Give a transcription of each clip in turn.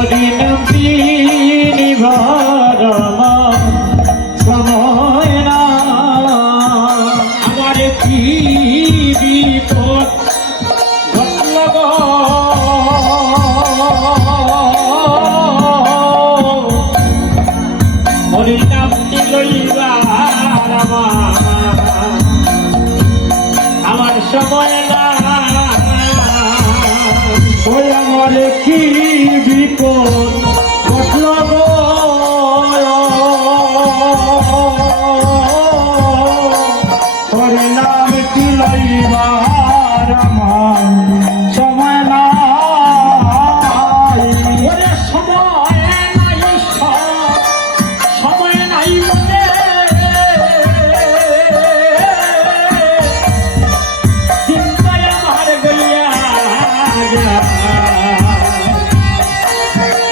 হরিনাম তিনি ভরমা সময় না আমার কি বিপদ ঘটল গো হরিনাম লইবার আমার সময় না ওই আমার কি বিপদ ঘটল গো হরিনাম লইবার আমার সময় না সময় নাই বলে চিন্তায় আমার গলিয়া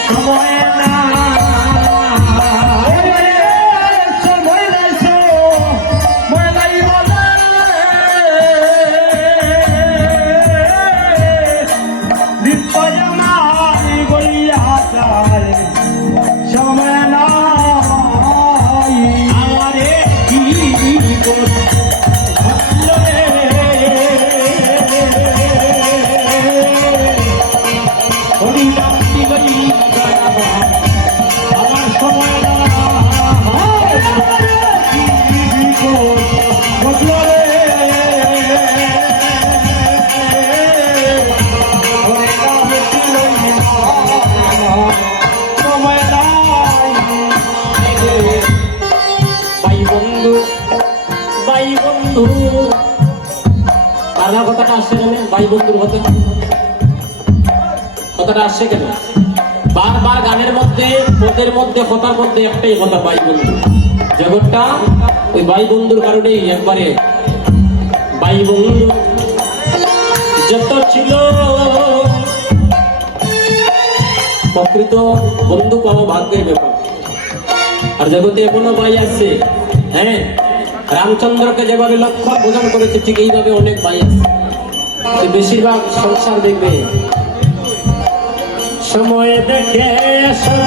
সময় না সময় নাই সময় নাই বলে চিন্তায় আমার গলিয়া যায় সময় না আমারে কি বিপদ ঘটল রে হরিনাম লইবার আমার সময় না কি বিপদ ঘটল রে হরিনাম লইবার সময় নাই ভাই বন্ধু কারা কথাটা আসছে কেন ভাই বন্ধুর কথাটা আসছে কেন বারবার গানের মধ্যে পদের মধ্যে কথার মধ্যে একটাই কথা ভাই বন্ধু জগৎটা ওই ভাই বন্ধুর কারণেই একবারে ভাই বন্ধু যত ছিল প্রকৃত বন্ধু পাওয়া ভাগ্যের ব্যাপার আর জগতে এখনো ভাই আছে হ্যাঁ রামচন্দ্রকে যেভাবে লক্ষ্য বোঝান করেছে ঠিক এইভাবে অনেক ভাই আছে বেশিরভাগ সংসার দেখবে সময় দেখে সব